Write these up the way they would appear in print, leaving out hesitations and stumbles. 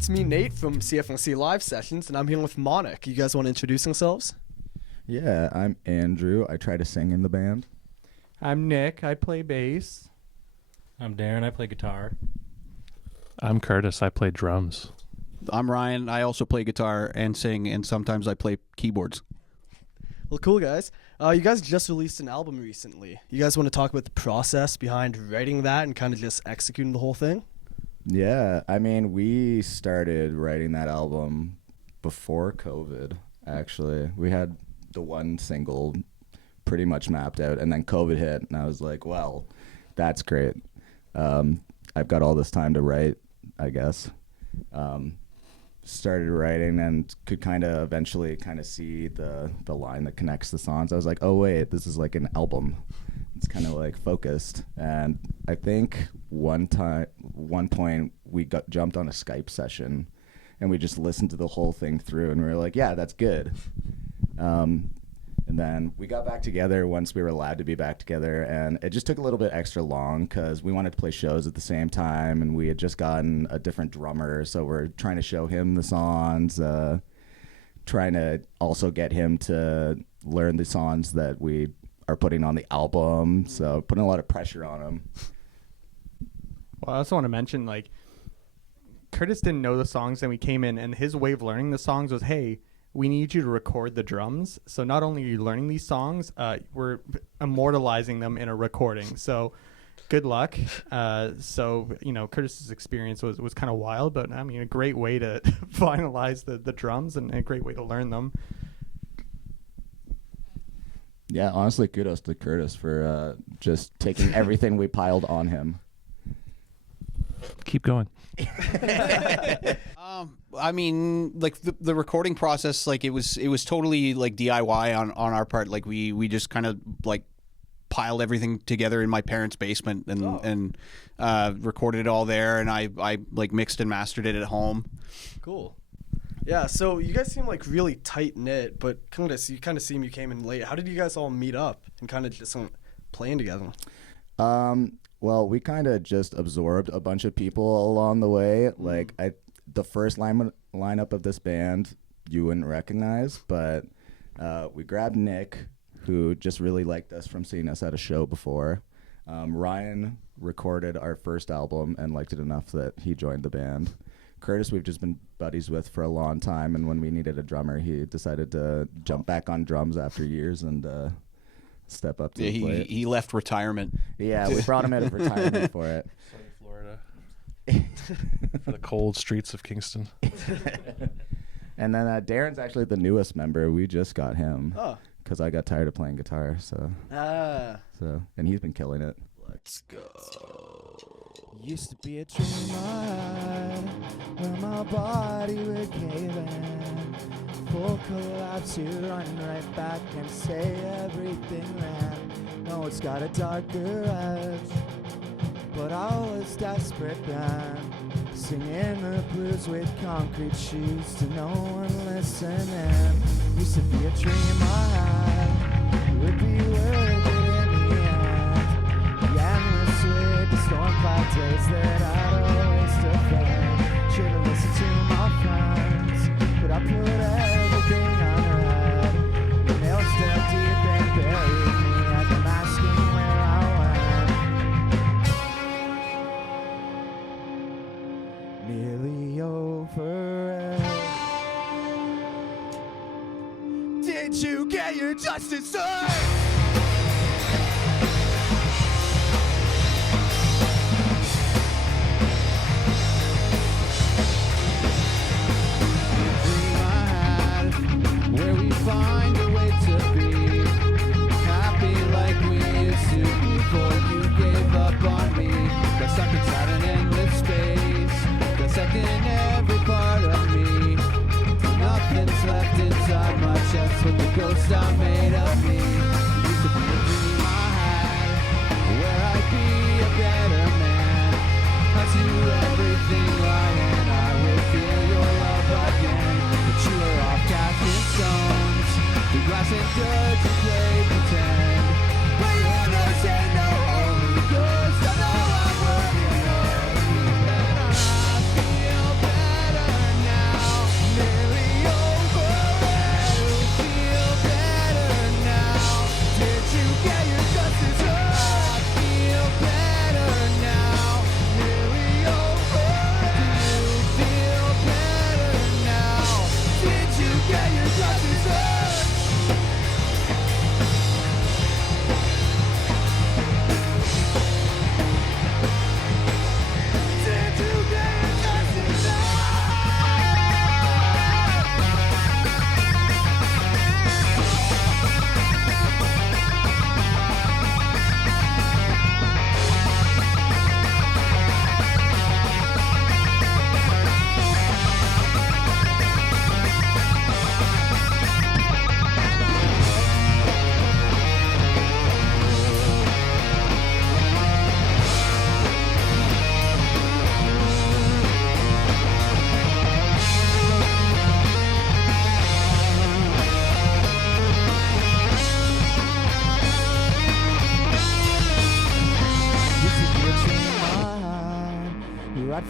it's me, Nate, from CFRC Live Sessions, and I'm here with Monach. You guys want to introduce yourselves? Yeah, I'm Andrew. I try to sing in the band. I'm Nick. I play bass. I'm Darren. I play guitar. I'm Curtis. I play drums. I'm Ryan. I also play guitar and sing, and sometimes I play keyboards. Well, cool, guys. You guys just released an album recently. You guys want to talk about the process behind writing that and kind of just executing the whole thing? Yeah, I mean, we started writing that album before COVID, actually. We had the one single pretty much mapped out, and then COVID hit, and I was like, well, that's great. I've got all this time to write, I guess. Started writing and could kind of eventually kind of see the line that connects the songs. I was like, oh wait, this is like an album. It's kind of like focused. And I think one point we jumped on a Skype session and we just listened to the whole thing through and we were like, yeah, that's good. And then we got back together once we were allowed to be back together, and it just took a little bit extra long because we wanted to play shows at the same time, and we had just gotten a different drummer, so we're trying to show him the songs, trying to also get him to learn the songs that we are putting on the album, so putting a lot of pressure on him. Well, I also want to mention, like, Curtis didn't know the songs, and we came in, and his way of learning the songs was, hey, we need you to record the drums. So not only are you learning these songs, we're immortalizing them in a recording. So good luck. So, you know, Curtis's experience was kind of wild, but I mean, a great way to finalize the drums and a great way to learn them. Yeah, honestly, kudos to Curtis for just taking everything we piled on him. Keep going. I mean, like the recording process, like it was totally like DIY on our part. Like we just kind of like piled everything together in my parents' basement and recorded it all there, and I like mixed and mastered it at home. Cool. Yeah, so you guys seem like really tight knit, but you kind of seem you came in late. How did you guys all meet up and kind of just playing together? Well, we kind of just absorbed a bunch of people along the way. Like the first lineup of this band, you wouldn't recognize, but we grabbed Nick, who just really liked us from seeing us at a show before. Ryan recorded our first album and liked it enough that he joined the band. Curtis, we've just been buddies with for a long time, and when we needed a drummer, he decided to jump back on drums after years and step up to the plate. He left retirement. Yeah, we brought him out of retirement for it. Sunny Florida. For the cold streets of Kingston. And then Darren's actually the newest member. We just got him. Oh. Because I got tired of playing guitar, so and he's been killing it. Let's go. Used to be a dream I had, where my body would cave in. Full collapse, you run right back and say everything ran. No, it's got a darker edge, but I was desperate then. Singing the blues with concrete shoes to no one listening. Used to be a dream I had, it would be worth it in the end. The endless with the storm cloud days that I'd always defend. Should've listened to my friends, but I put everything on red. The nails dug deep and buried me. I've been asking where I went. Nearly over it. Did you get your justice served? Where we find a way to be happy like we used to before you gave up on me. Got stuck inside an endless space, got stuck in every part of me. Nothing's left inside my chest but the ghost I made of me. Used to be a dream I had, where I'd be a better man. I'd do everything right and I would feel your love again. But you were off casting stones, through glass and dirt to play pretend. But you never say no, only ghost. I know I'm working on you, and I feel better.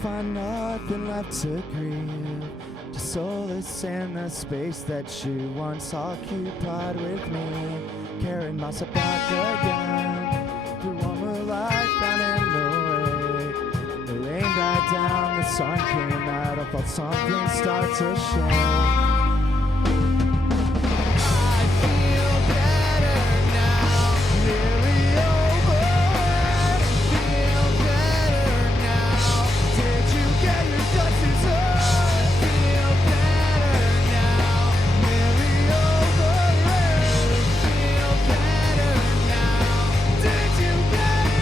find nothing left to grieve. Just solace in the space that you once occupied with me. Carried myself back again through one more life down in the way. The rain died down, the sun came out. I felt something start to shake. I feel better now, nearly over it. Feel better now. Did you get your justice up? Feel better now, nearly over it. Feel better now. Did you get it?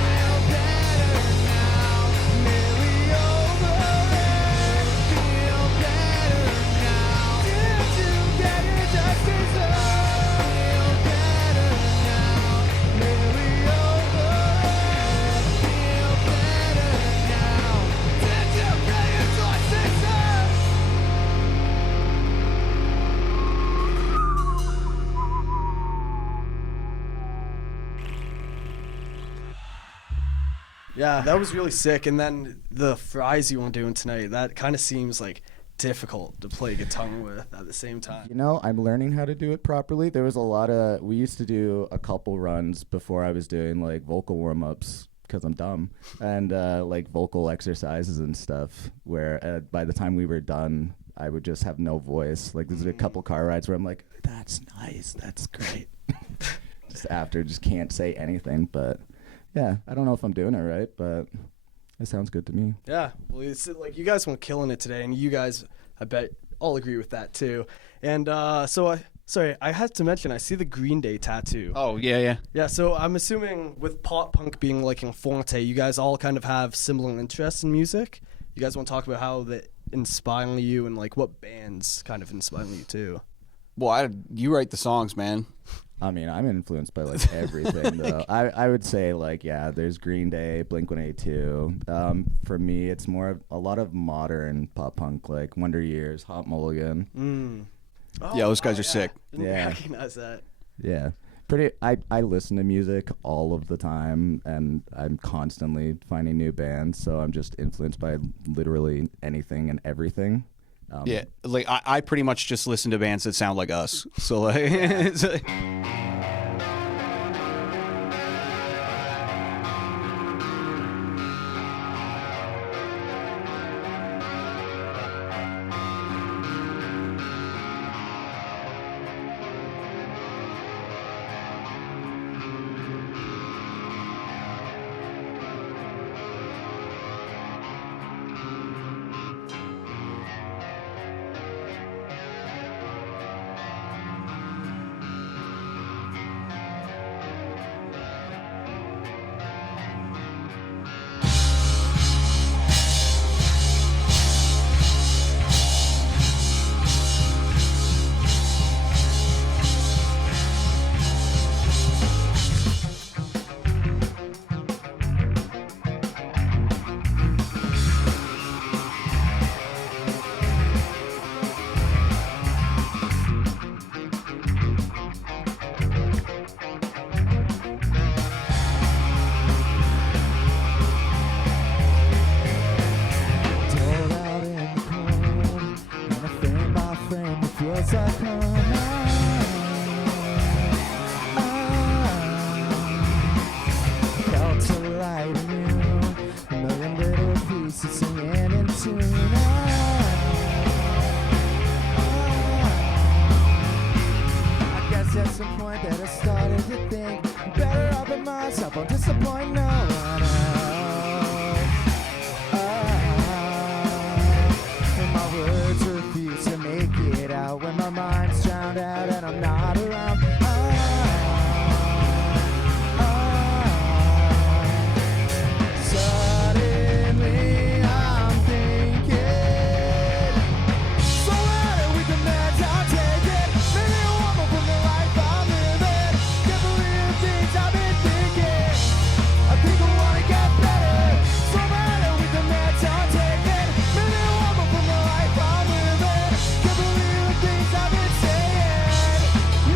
Feel better now, nearly over it. Feel better now. Did you get your justice up? Feel better now, nearly over it. Feel better now. Did you get your justice up? Yeah, that was really sick. And then the fries you were doing tonight, that kind of seems like difficult to play guitar with at the same time. You know, I'm learning how to do it properly. There was a lot of, we used to do a couple runs before I was doing like vocal warm-ups because I'm dumb, and like vocal exercises and stuff where by the time we were done, I would just have no voice. Like there's a couple car rides where I'm like, that's nice, that's great. Just after, just can't say anything. But yeah, I don't know if I'm doing it right, but it sounds good to me. Yeah, well, it's like you guys went killing it today, and you guys, I bet, all agree with that too. And sorry, I had to mention, I see the Green Day tattoo. Oh, yeah. Yeah, so I'm assuming with pop punk being like in forte, you guys all kind of have similar interests in music. You guys want to talk about how that inspiring you and like what bands kind of inspiring you too? Well, you write the songs, man. I mean, I'm influenced by like everything though. I would say like, yeah, there's Green Day, Blink-182. For me, it's more of a lot of modern pop punk, like Wonder Years, Hot Mulligan. Oh, Yeah, those guys are sick. Didn't Yeah. recognize that. Yeah. I listen to music all of the time, and I'm constantly finding new bands, so I'm just influenced by literally anything and everything. Yeah, like I pretty much just listen to bands that sound like us. So like, it's like Told out in the cold, and I frame by frame, it feels like home. I felt a light in you, a million little pieces singing in tune. I guess at some point that I started to think better off in myself, I'll disappoint no one else. When my words refuse to make it out, when my mind's drowned out and I'm not around. Suddenly I'm thinking, so what with the meds I'll take it. Maybe a woman from the life I'm living. Can't believe the things I've been thinking. I think I wanna get better. So what with the meds I'll take it. Maybe a woman from the life I'm living. Can't believe the things I've been saying. You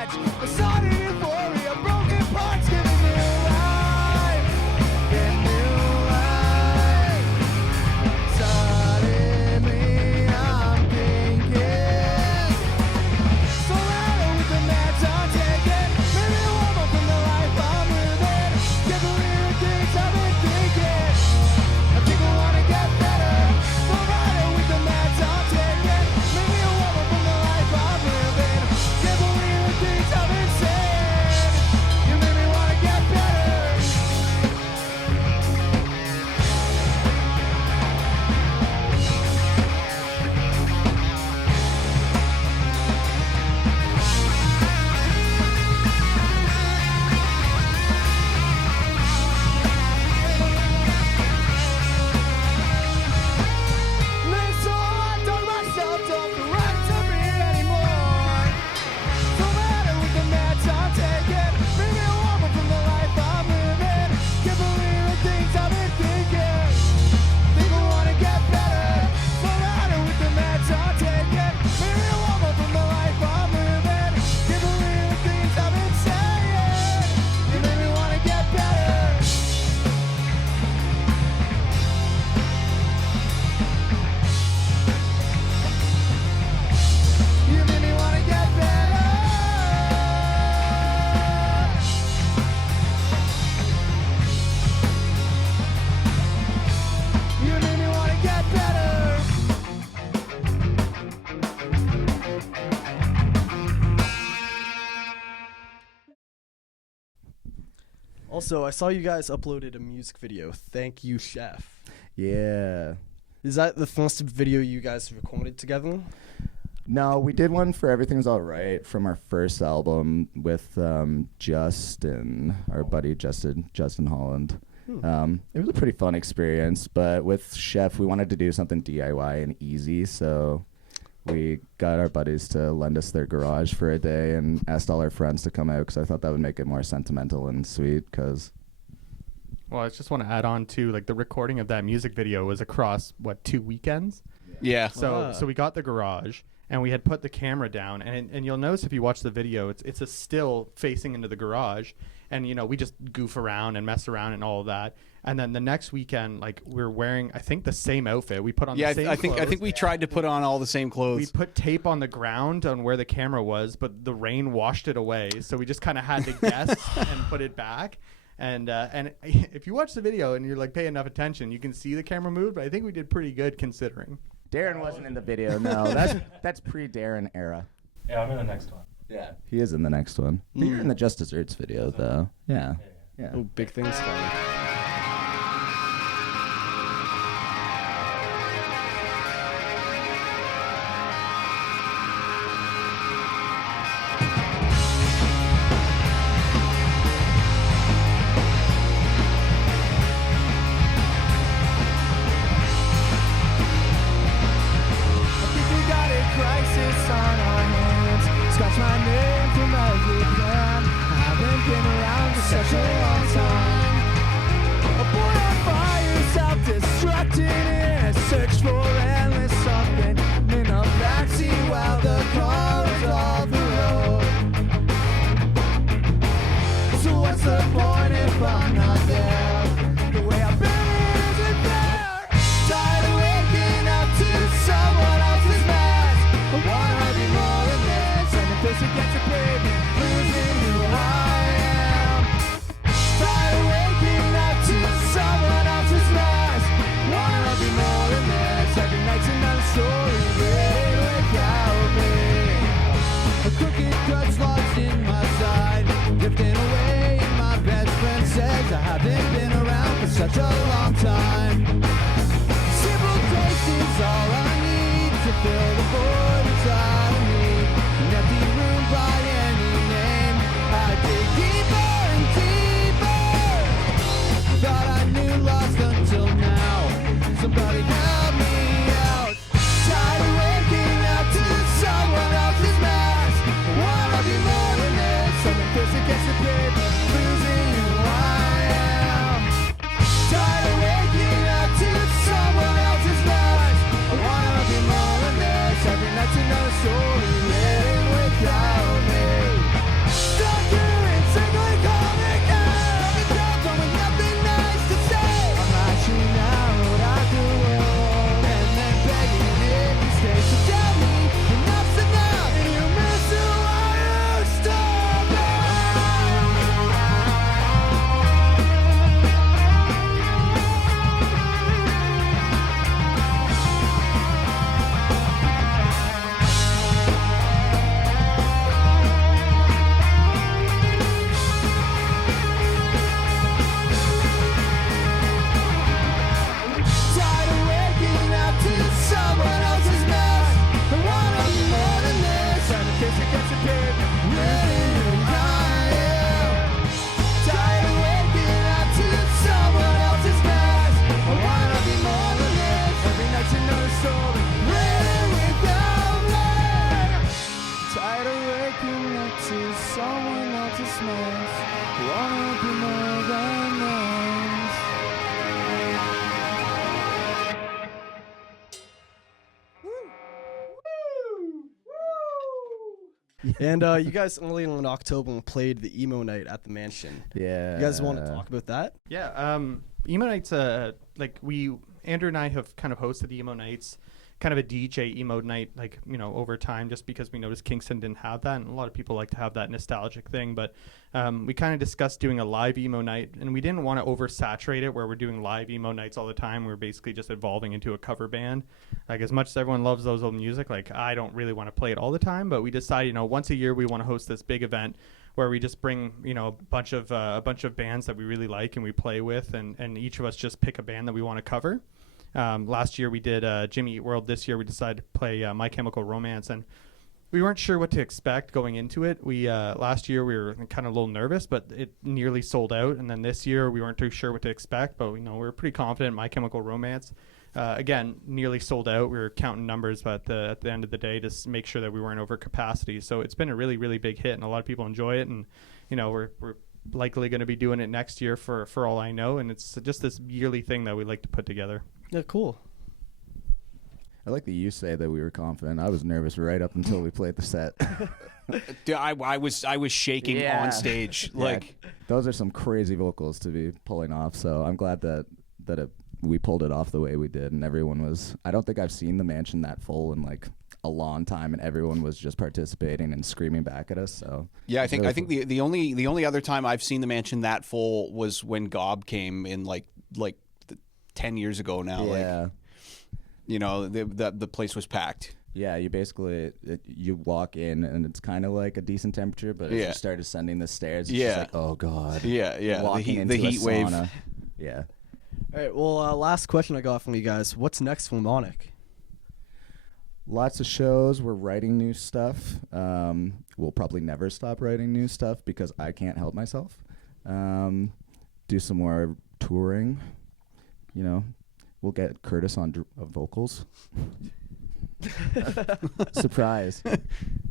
much. A sudden euphoria, broken parts giving new life. And new life. Suddenly I'm thinking. So loud with the meds I'm taking. Maybe a woman from the life I'm living. Can't believe the things I've been thinking. I think I wanna get better. So loud with the meds I'm taking. Maybe a woman from the life I'm living. Can't believe the things I've been saying. You made me wanna get better. Makes so I told myself don't feel right to me anymore. So matter with the meds I'm taking. Maybe a woman from the life I'm living. Can't believe the things I've been thinking. Think I wanna get better. So matter with the meds I'm taking. Maybe a woman from the life I'm living. Can't believe the things I've been saying. You made me wanna get better. You made me wanna get better. You made me wanna get better. Also, I saw you guys uploaded a music video. Thank you, Chef. Yeah. Is that the first video you guys recorded together? No, we did one for Everything's All Right from our first album with Justin, our buddy Justin Holland. It was a pretty fun experience, but with Chef, we wanted to do something DIY and easy, so we got our buddies to lend us their garage for a day and asked all our friends to come out because I thought that would make it more sentimental and sweet. Because Well, I just want to add on to like the recording of that music video was across 2 weekends. Yeah. So we got the garage and we had put the camera down and you'll notice if you watch the video, it's a still facing into the garage, and we just goof around and mess around and all of that. And then the next weekend, like we're wearing, I think the same outfit. We put on the same I think clothes. we tried to put on all the same We clothes. put tape on the ground on where the camera was, but the rain washed it away. So we just kind of had to guess and put it back. And if you watch the video and you're like pay enough attention, you can see the camera move. But I think we did pretty good considering. Darren wasn't in the video. No, that's pre-Darren era. Yeah, I'm in the next one. Yeah, he is in the next one. You're in the Just Desserts video, though. Yeah. Oh, big things coming. Crisis on our hands. Scratch my name from every plan. I haven't been around for such a long time. A boy on fire, self-destructing in a search for endless something. In a backseat while the car is off the road. So what's the point if I'm not there? The way I've been isn't fair. Tired of waking up to someone else's mess. I wanna be more than this, and if this against the pavement, losing who I am. Tired of waking up to someone else's mess. Wanna be more than this, every night's another story without me. A crooked crutch lodged in my side, drifting away, and my best friend says I haven't been around for such a long time. Simple taste is all I need to fill the void inside of me. An empty room by any name. I dig deeper and deeper. Thought I knew lost until now. Somebody help me out. Tired of waking up to someone else's mess. I wanna be more than this. Something fierce against the paper, losing who I am. Tired of waking disappeared. Living I am. Tired of waking up to someone else's past. I wanna be more than this. Every night's another story. Living without me. Tired of waking up to someone else's mess. I wanna be more than this. And you guys early in October played the emo night at the mansion. Yeah. You guys want to talk about that? Yeah, emo nights, Andrew and I have kind of hosted the emo nights, kind of a DJ emo night, over time, just because we noticed Kingston didn't have that, and a lot of people like to have that nostalgic thing. But we kind of discussed doing a live emo night, and we didn't want to oversaturate it where we're doing live emo nights all the time. We're basically just evolving into a cover band. Like, as much as everyone loves those old music, like, I don't really want to play it all the time, but we decided, once a year we want to host this big event where we just bring, a bunch of bands that we really like and we play with, and each of us just pick a band that we want to cover. Last year we did Jimmy Eat World. This year we decided to play My Chemical Romance, and we weren't sure what to expect going into it. We last year we were kind of a little nervous, but it nearly sold out. And then this year we weren't too sure what to expect, but we were pretty confident. My Chemical Romance, again, nearly sold out. We were counting numbers, but at the end of the day, just make sure that we weren't over capacity. So it's been a really, really big hit, and a lot of people enjoy it. And we're likely going to be doing it next year for all I know. And it's just this yearly thing that we like to put together. Yeah, cool. I like that you say that we were confident. I was nervous right up until we played the set. Dude, I was shaking Yeah. on stage. Yeah, Like, those are some crazy vocals to be pulling off. So I'm glad that we pulled it off the way we did, and everyone was. I don't think I've seen the mansion that full in like a long time, and everyone was just participating and screaming back at us. So yeah, I think really cool. the only other time I've seen the mansion that full was when Gob came in like 10 years ago now. Yeah. The place was packed. Yeah, you basically you walk in and it's kind of like a decent temperature, but as Yeah. you start ascending the stairs, it's Yeah. just like, oh god. Yeah, yeah. Walking The into a heat wave. sauna. Yeah. All right. Well, last question I got from you guys. What's next for Monach? Lots of shows. We're writing new stuff. We'll probably never stop writing new stuff because I can't help myself. Do some more touring. We'll get Curtis on vocals. Surprise.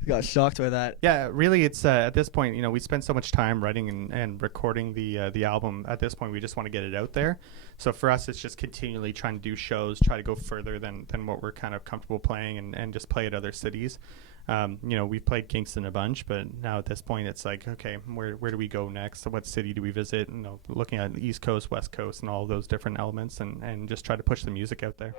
Got shocked by that. Yeah, really, it's at this point, we spend so much time writing and recording the album. At this point, we just want to get it out there. So for us, it's just continually trying to do shows, try to go further than what we're kind of comfortable playing, and just play at other cities. We've played Kingston a bunch, but now at this point, it's like, okay, where do we go next? What city do we visit? Looking at the East Coast, West Coast, and all those different elements, and just try to push the music out there.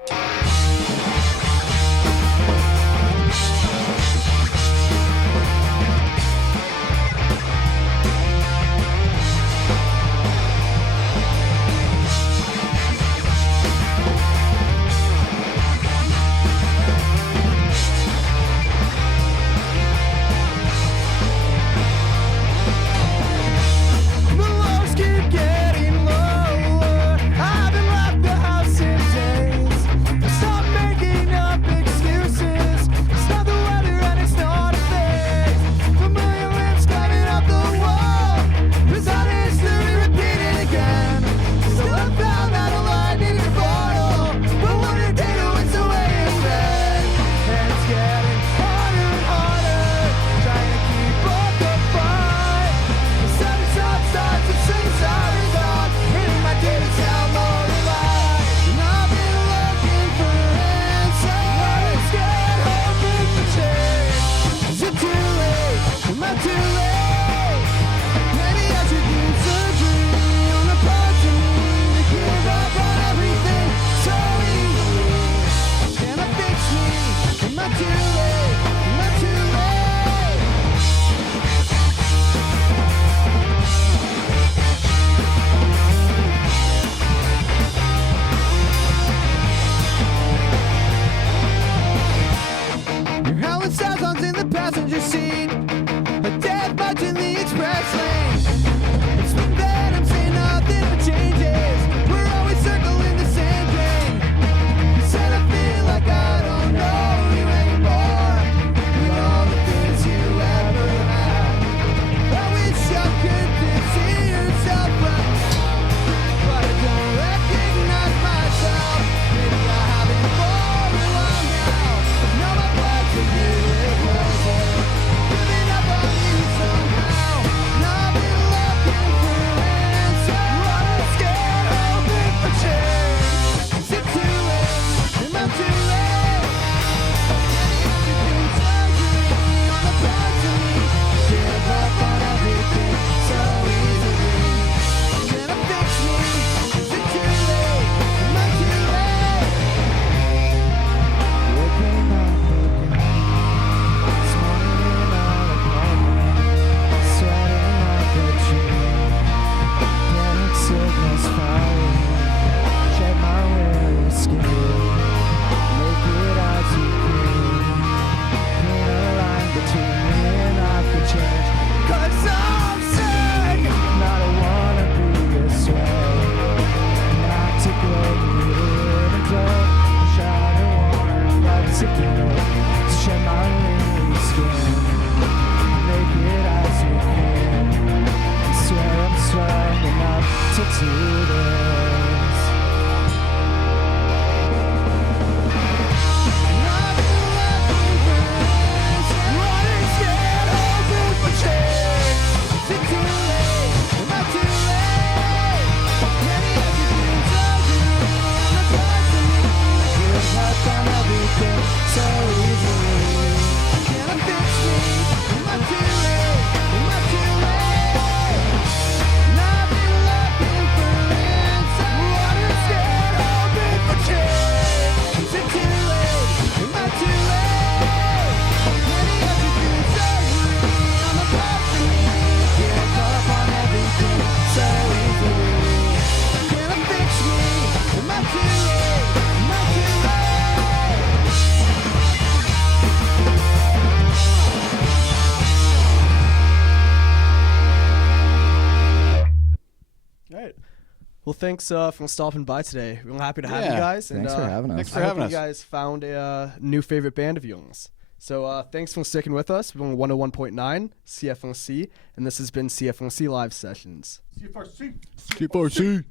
Like I don't know you anymore. You know the things you ever Well, thanks for stopping by today. We're happy to have you Yeah. guys. Thanks for having us. Thanks I for hope having you us. guys found a new favorite band of yours. So thanks for sticking with us. We're on 101.9 CFRC, and this has been CFRC Live Sessions. CFRC. CFRC.